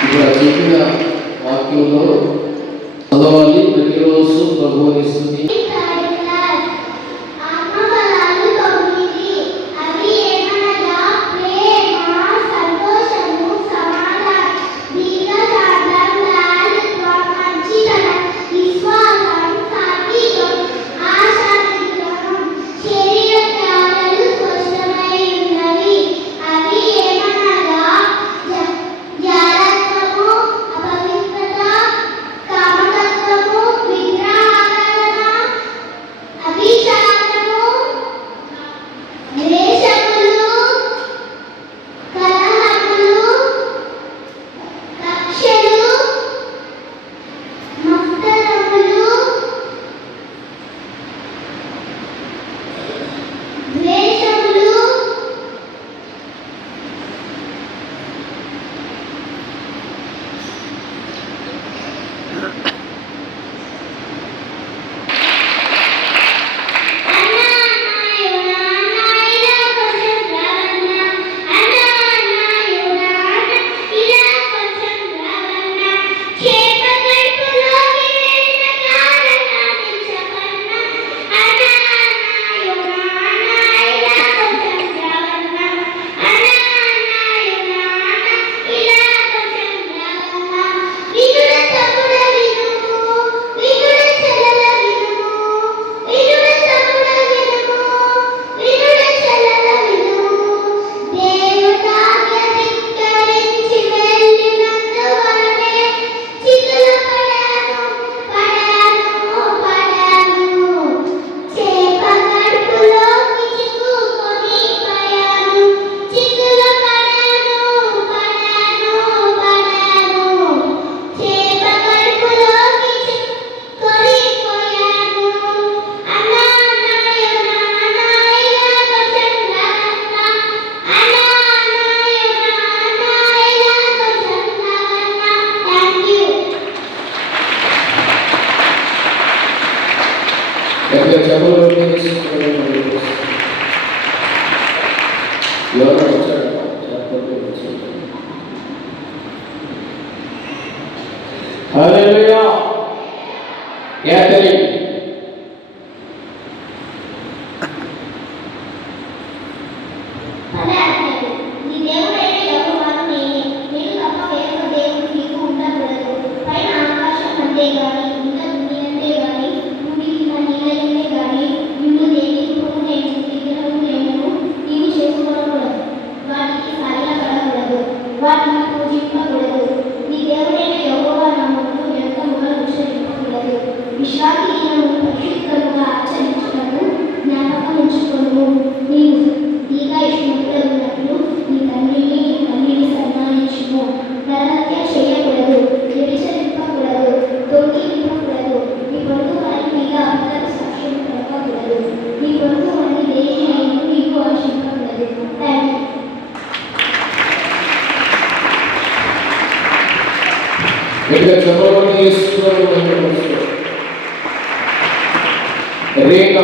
ఇప్పుడు ఆ చెప్పిన వాక్యంలో చదవాలి ప్రతిరోజు ప్రభువుని ఇక చంద్రబాబు చేస్తున్నారు రేఖ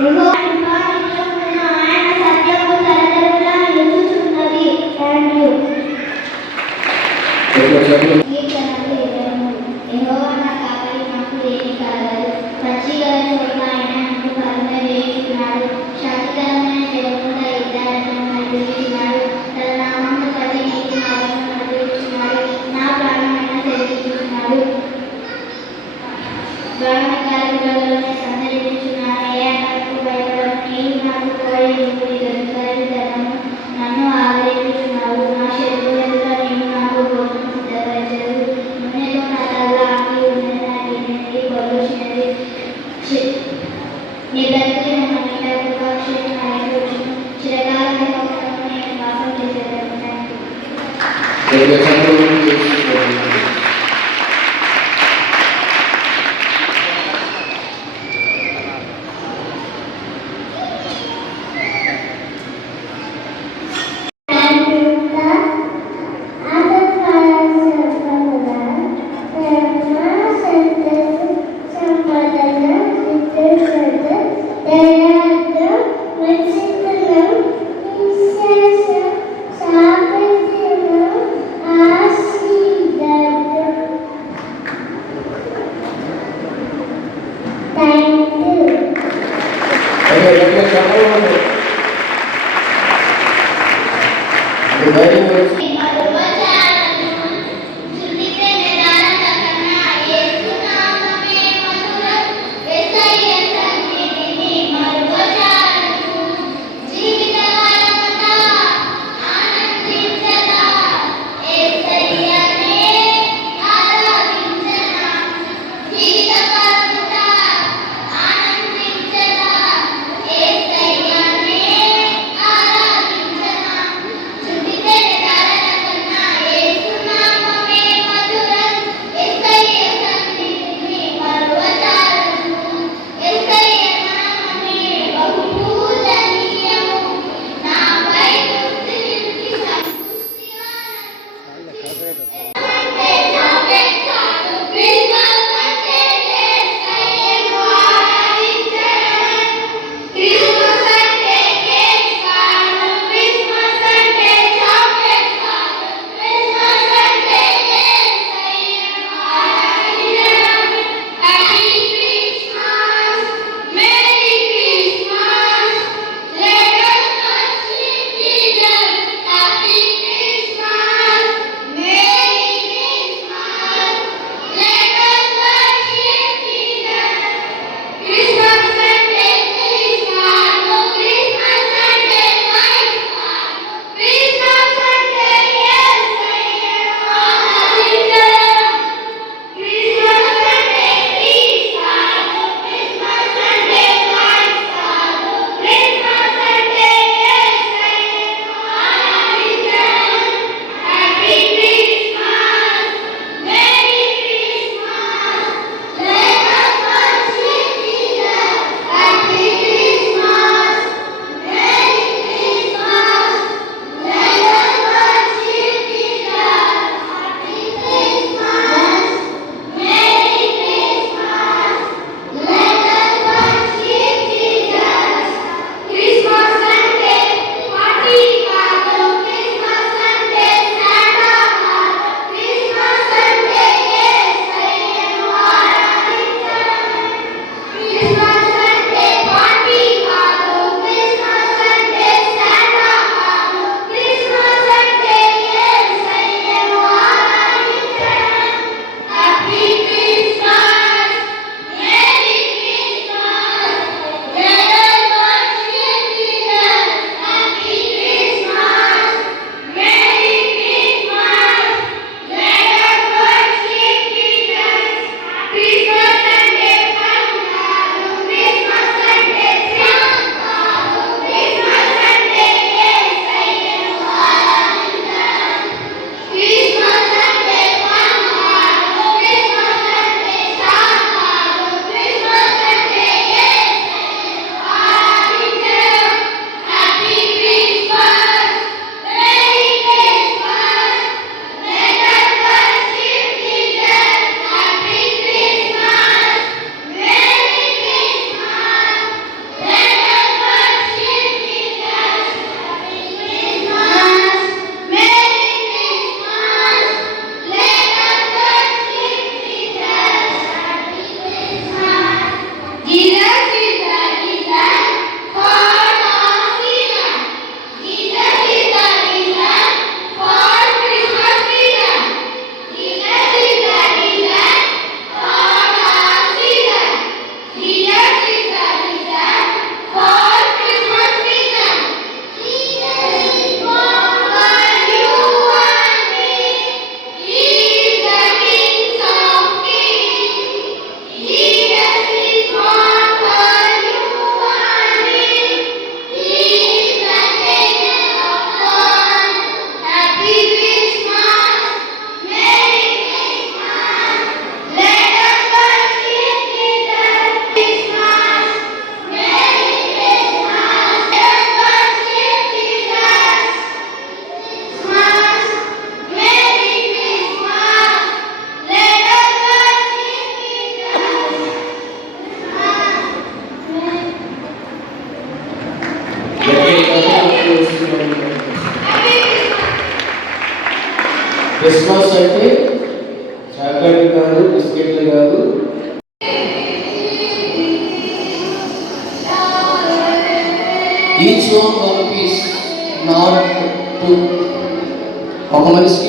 యెహోవా కృప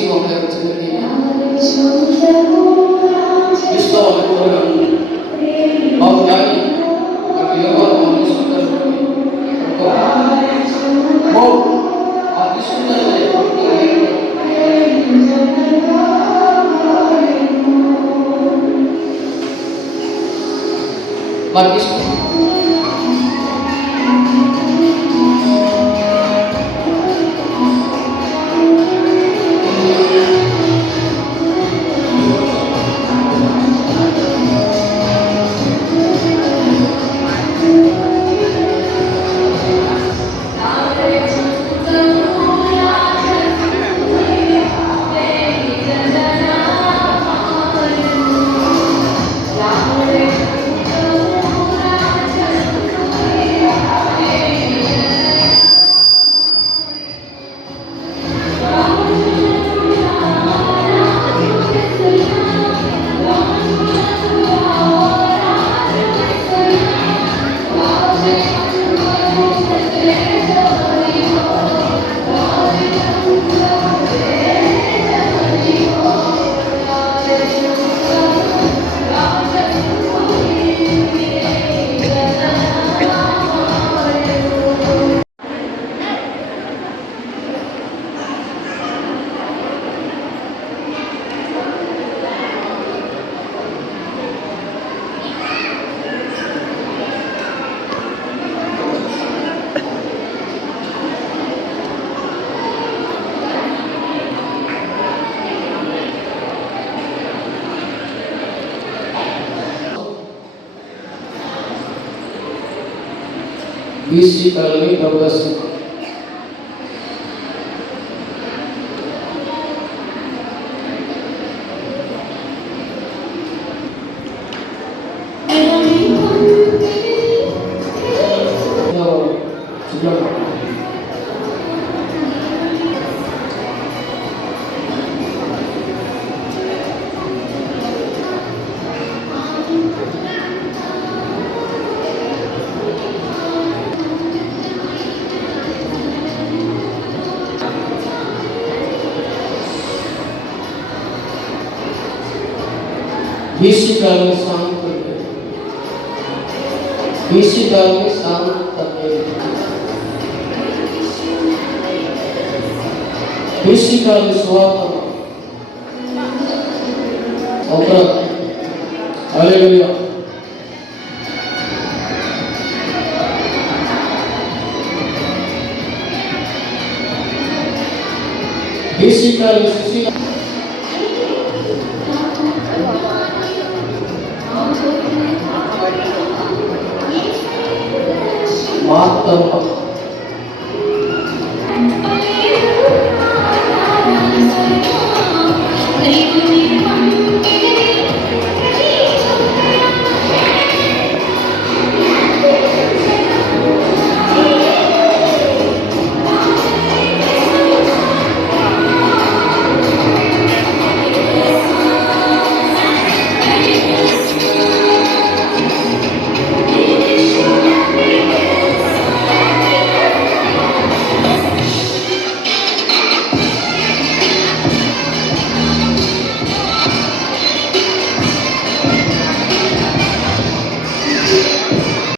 ఒక మనిషికి ఒక చిన్నది తీసుకోవాలి త్వరగా బాబు కానీ ఒక యోగాలు మనం తీసుకుంటారు బాబు ఆ తీసుకుంటారు మరి తీసుకుంటారు ಈ Shri ಕಲವಿ Prabhudas Obrigado. Aleluia. Esse cara